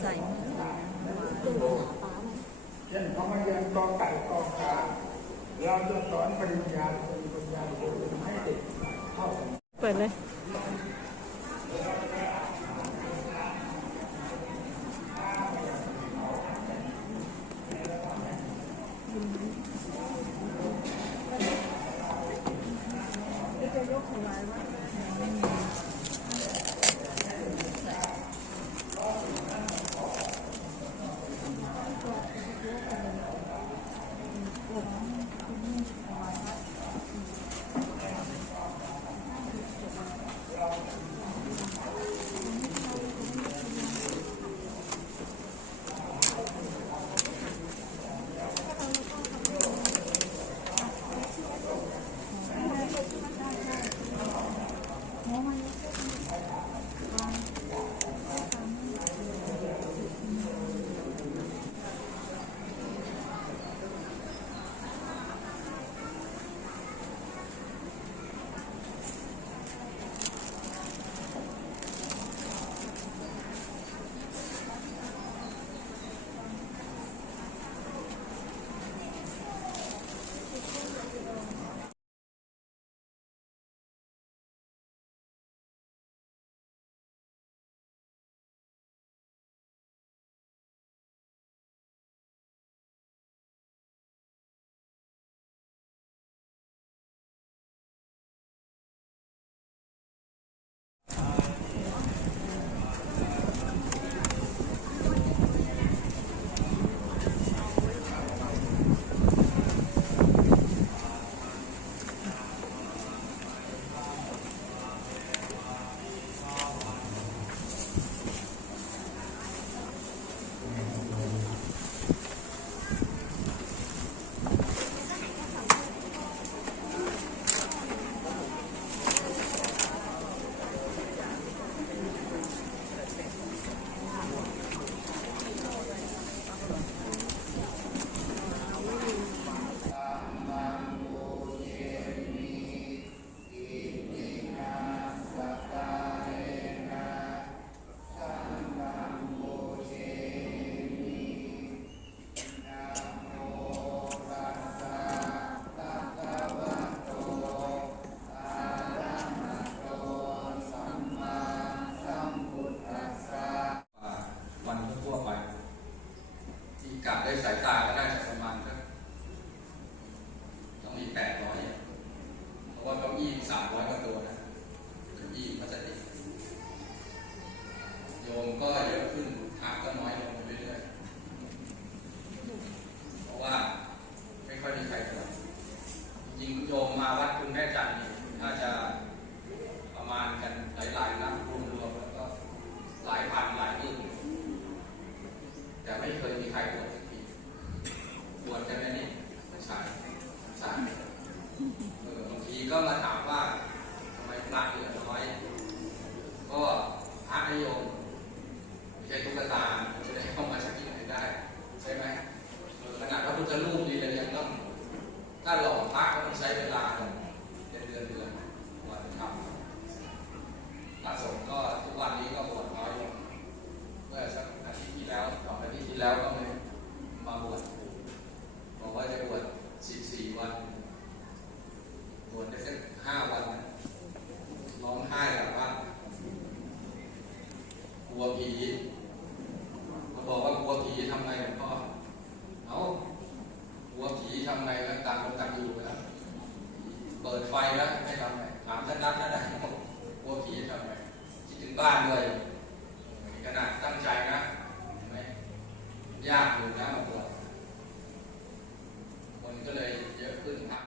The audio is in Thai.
ใส่มือนะว่าเช่นเขามาเรียนกอไก่กอไก่เราจะสอนปริญญาปริญญาโดยให้เด็กเข้าเปิดเลยจะยกของไวัน มก็เยอะขึ้นพักก็น้อยลงไปเรื่อยๆ เพราะว่าไม่ค่อยมีใครตรวจยิงโยมมาวัดคุณแม่จันทร์นี่น่าจะประมาณกันหลายๆนะรวมๆแล้วก็หลายพันหลายหมื่นแต่ไม่เคยมีใครตรวจสักทีบวชกันไหมนี่สายสายเออบางทีก็มาถามว่าทำไมพระเหลือน้อย ก็พระนิยมไม่ใช่ตุ๊กตาจะได้เข้ามาจากที่ไหนได้ ใช่ไหมเออขนาดพระพุทธรูปนี่เรายังต้อง ถ้าหล่อพระก็ต้องใช้เวลาเป็นเดือนเดือนๆกว่าจะทำพระสงฆ์ก็ทุกวันนี้ก็บวชน้อยลงเมื่อสักอาทิตย์ที่แล้วสองอาทิตย์ที่แล้วก็ไม่มาบวชบอกว่าจะบวช14วันบวชได้สักห้าวันร้องไห้แบบว่ากลัวผีมาบอกว่ากลัวผีทำไงหลวงพ่อเอากลัวผีทำไงแล้วต่างคนต่างอยู่แล้วเปิดไฟแล้วให้ทำไงถามท่านนัดนั่นแหละกลัวผีทำไงคิดถึงบ้านด้วย